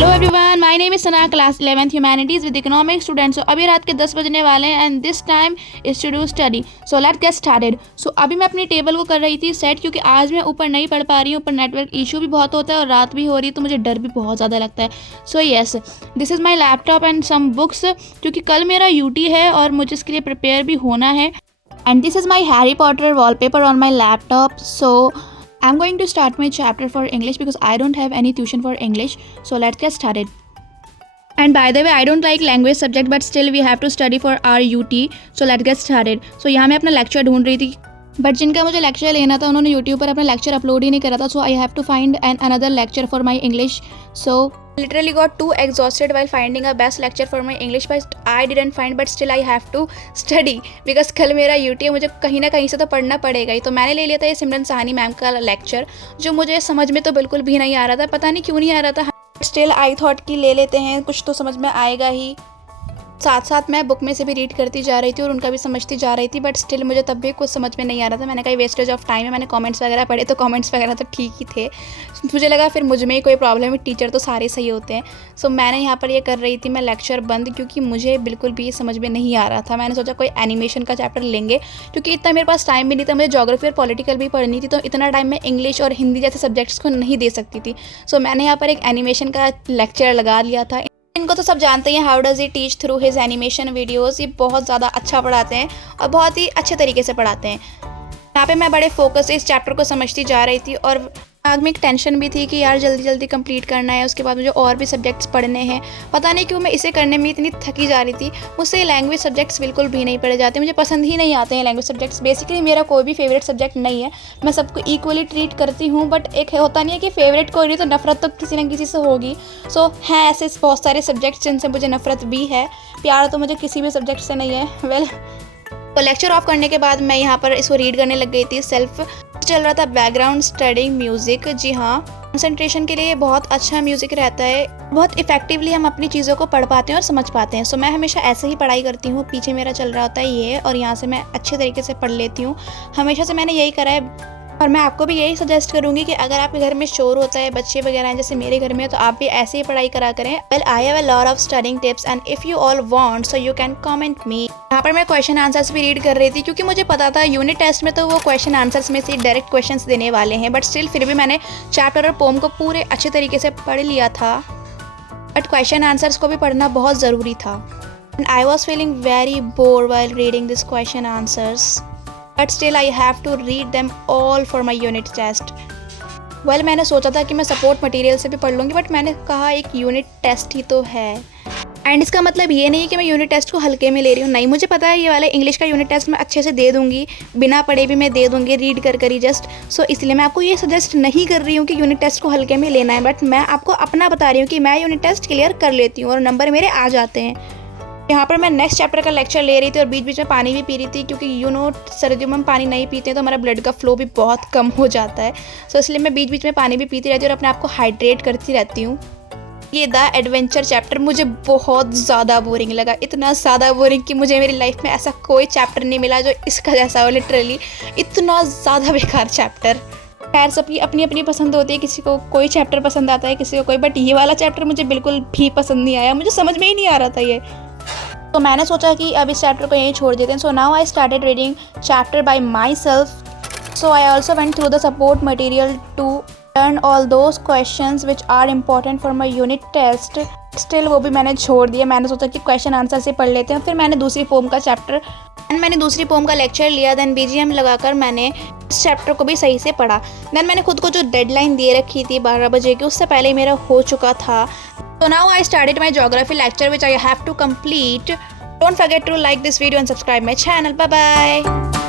Hello everyone, my name is Sana, class 11th humanities with economics students. So अभी रात के 10 बजने वाले हैं and this time is to do study. So let's get started. So अभी मैं अपनी टेबल को कर रही थी सेट, क्योंकि आज मैं ऊपर नहीं पढ़ पा रही हूँ, ऊपर नेटवर्क इशू भी बहुत होता है और रात भी हो रही है तो मुझे डर भी बहुत ज़्यादा लगता है। So yes, this is my laptop and some books, क्योंकि कल मेरा यूटी है और मुझे इसके लिए प्रिपेयर भी होना है। And this is my Harry Potter wallpaper on my laptop. So I'm going to start my chapter for English because I don't have any tuition for English. So let's get started. And by the way, I don't like language subject, but still we have to study for our UT. So let's get started. So यहाँ मैं अपना lecture ढूंढ रही थी, but जिनका मुझे lecture लेना था उन्होंने यूट्यूब पर अपना लेक्चर अपलोड ही नहीं करा था। So I have to find an another lecture for my English. So literally got too exhausted while finding a best lecture for my English, but I didn't find, but still I have to study because कल मेरा UT है, मुझे कहीं ना कहीं से तो पढ़ना पड़ेगा ही। तो मैंने ले लिया था ये सिमरन साहनी मैम का लेक्चर, जो मुझे समझ में तो बिल्कुल भी नहीं आ रहा था, पता नहीं क्यों नहीं आ रहा था। स्टिल आई थॉट कि ले लेते हैं, कुछ तो समझ में आएगा ही। साथ साथ मैं बुक में से भी रीड करती जा रही थी और उनका भी समझती जा रही थी, बट स्टिल मुझे तब भी कुछ समझ में नहीं आ रहा था। मैंने कहा वेस्टेज ऑफ टाइम है। मैंने कमेंट्स वगैरह पढ़े तो कमेंट्स वगैरह तो ठीक ही थे। मुझे लगा फिर मुझ में ही कोई प्रॉब्लम है, टीचर तो सारे सही होते हैं। सो मैंने यहाँ पर ये कर रही थी मैं लेक्चर बंद, क्योंकि मुझे बिल्कुल भी समझ में नहीं आ रहा था। मैंने सोचा कोई एनिमेशन का चैप्टर लेंगे, क्योंकि इतना मेरे पास टाइम भी नहीं था। मुझे ज्योग्राफी और पॉलिटिकल भी पढ़नी थी, तो इतना टाइम मैं इंग्लिश और हिंदी जैसे सब्जेक्ट्स को नहीं दे सकती थी। सो मैंने यहाँ पर एक एनिमेशन का लेक्चर लगा लिया था। इनको तो सब जानते हैं, how does he teach through his animation videos. ये बहुत ज़्यादा अच्छा पढ़ाते हैं और बहुत ही अच्छे तरीके से पढ़ाते हैं। यहाँ पे मैं बड़े फोकस से इस चैप्टर को समझती जा रही थी और दिमाग में एक टेंशन भी थी कि यार जल्दी जल्दी कंप्लीट करना है, उसके बाद मुझे और भी सब्जेक्ट्स पढ़ने हैं। पता नहीं क्यों मैं इसे करने में इतनी थकी जा रही थी। मुझसे लैंग्वेज सब्जेक्ट्स बिल्कुल भी नहीं पढ़े जाते, मुझे पसंद ही नहीं आते हैं लैंग्वेज सब्जेक्ट्स। बेसिकली मेरा कोई भी फेवरेट सब्जेक्ट नहीं है, मैं सबको इक्वली ट्रीट करती हूँ, बट एक होता नहीं है कि फेवरेट कोई नहीं तो नफरत तो किसी न किसी से होगी। सो हैं ऐसे बहुत सारे सब्जेक्ट्स जिनसे मुझे नफरत भी है, प्यार तो मुझे किसी भी सब्जेक्ट से नहीं है। वेल, तो लेक्चर ऑफ करने के बाद मैं यहाँ पर इसको रीड करने लग गई थी। सेल्फ चल रहा था बैकग्राउंड स्टडिंग म्यूज़िक। जी हाँ, कंसंट्रेशन के लिए बहुत अच्छा म्यूज़िक रहता है, बहुत इफेक्टिवली हम अपनी चीज़ों को पढ़ पाते हैं और समझ पाते हैं। सो मैं हमेशा ऐसे ही पढ़ाई करती हूँ, पीछे मेरा चल रहा होता है ये, और यहाँ से मैं अच्छे तरीके से पढ़ लेती हूँ। हमेशा से मैंने यही करा है और मैं आपको भी यही सजेस्ट करूँगी कि अगर आपके घर में शोर होता है, बच्चे वगैरह हैं जैसे मेरे घर में, तो आप भी ऐसे ही पढ़ाई करा करें। Well, I have a lot of studying tips and if you all want so you can comment me. यहाँ पर मैं क्वेश्चन आंसर्स भी रीड कर रही थी, क्योंकि मुझे पता था यूनिट टेस्ट में तो वो क्वेश्चन आंसर्स में से डायरेक्ट क्वेश्चंस देने वाले हैं, बट स्टिल फिर भी मैंने चैप्टर और पोम को पूरे अच्छे तरीके से पढ़ लिया था, बट क्वेश्चन आंसर्स को भी पढ़ना बहुत ज़रूरी था। And I was feeling very bore while reading this question answers, but still I have to read them all for my unit test. Well, मैंने सोचा था कि मैं सपोर्ट मटेरियल से भी पढ़ लूँगी, बट मैंने कहा एक यूनिट टेस्ट ही तो है। एंड इसका मतलब ये नहीं कि मैं यूनिट टेस्ट को हल्के में ले रही हूँ, नहीं, मुझे पता है ये वाला इंग्लिश का यूनिट टेस्ट मैं अच्छे से दे दूँगी, बिना पढ़े भी मैं दे दूँगी, रीड कर ही जस्ट। सो इसलिए मैं आपको ये सजेस्ट नहीं कर रही हूँ कि यूनिट टेस्ट को हल्के में लेना है, बट मैं आपको अपना बता रही हूँ कि मैं यूनिट टेस्ट क्लियर कर लेती हूँ और नंबर मेरे आ जाते हैं। यहाँ पर मैं नेक्स्ट चैप्टर का लेक्चर ले रही थी और बीच बीच में पानी भी पी रही थी, क्योंकि सर्दियों में हम पानी नहीं पीते हैं तो हमारा ब्लड का फ्लो भी बहुत कम हो जाता है। सो इसलिए मैं बीच बीच में पानी भी पीती रहती हूँ और अपने आप को हाइड्रेट करती रहती हूँ। ये द एडवेंचर चैप्टर मुझे बहुत ज़्यादा बोरिंग लगा, इतना ज़्यादा बोरिंग कि मुझे मेरी लाइफ में ऐसा कोई चैप्टर नहीं मिला जो इसका जैसा हो। लिटरली इतना ज़्यादा बेकार चैप्टर। खैर, सबकी अपनी अपनी पसंद होती है, किसी को कोई चैप्टर पसंद आता है, किसी को कोई, बट ये वाला चैप्टर मुझे बिल्कुल भी पसंद नहीं आया, मुझे समझ में ही नहीं आ रहा था ये। तो मैंने सोचा कि अब इस चैप्टर को यहीं छोड़ देते हैं। So now I started reading chapter by myself. So I also went through the support material to learn all those questions which are important for my unit test. Still वो भी मैंने छोड़ दिया। मैंने सोचा कि क्वेश्चन आंसर से पढ़ लेते हैं। फिर मैंने दूसरी पोम का चैप्टर मैंने दूसरी पोम का लेक्चर लिया। देन BGM लगाकर मैंने इस चैप्टर को भी सही से पढ़ा। देन मैंने खुद को जो डेडलाइन दे रखी थी 12 बजे की, उससे पहले मेरा हो चुका था। So now I started my geography lecture which I have to complete. Don't forget to like this video and subscribe my channel. Bye bye.